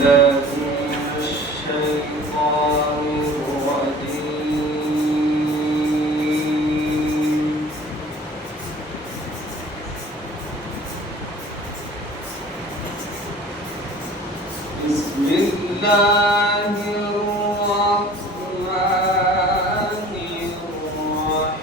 بالله من الشيطان الرجيم. بسم الله الرحمن الرحيم.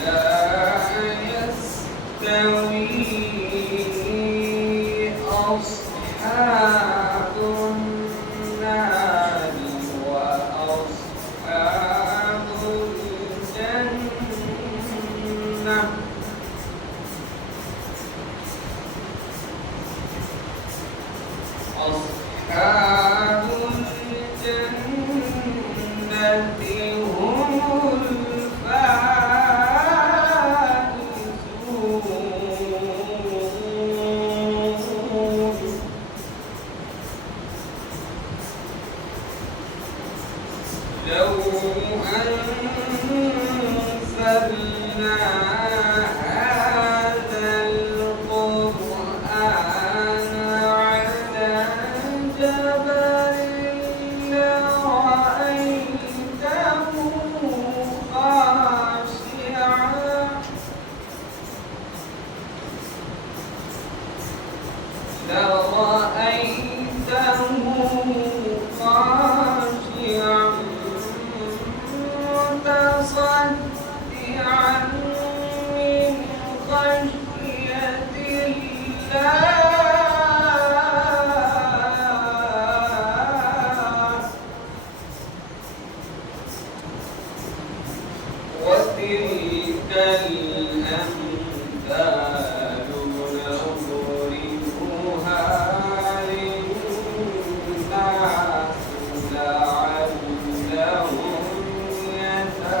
لا يستوي أصحاب النار وأصحاب الجنة. أصحاب الجنة هم الفائزون. لو أنزلنا هذا القرآن على جبل لرأيته خاشعا متصدعا من خشية الله. وتلك الأمثال نضربها للناس لعلهم يتفكرون.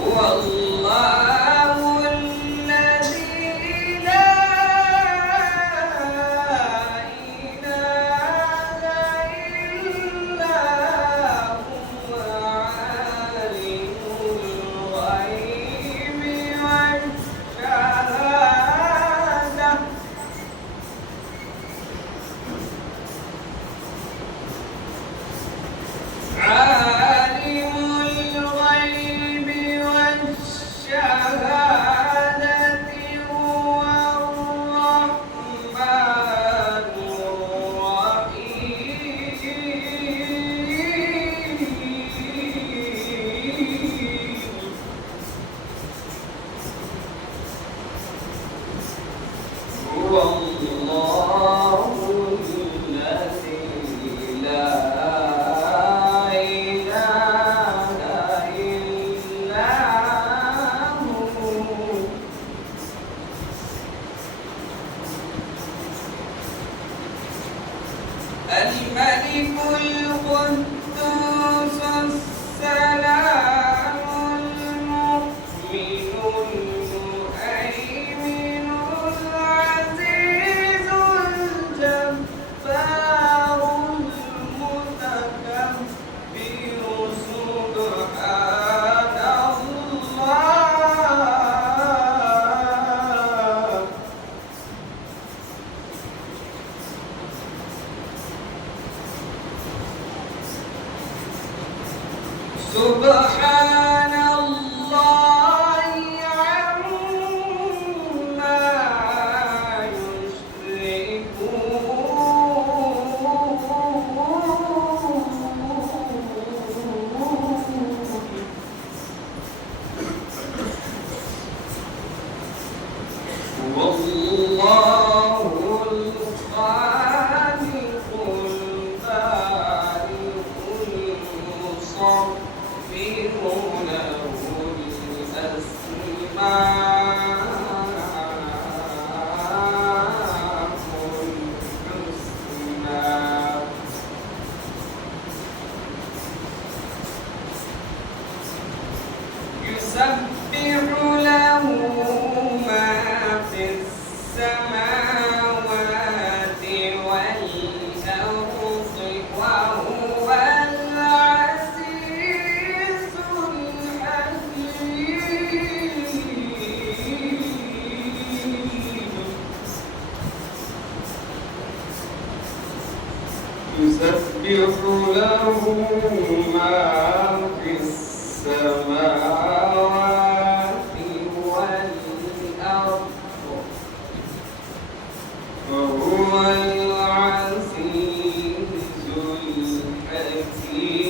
هو الله الذي لا إله إلا هو عالم الغيب والشهادة. عالم الغيب والشهادة هو الرحمن الرحيم. هو الله الذي لا إله إلا هو. الملك القدوس السلام المؤمن المهيمن العزيز الجبار المتكبر سبحان الله. سبحان الله عما يشركون. هو الله الخالق البارئ المصور له الأسماء الحسنى. يسبح له ما في السماوات والأرض وهو العزيز الحكيم. يسبح له ما في السماوات والأرض وهو العزيز الحكيم.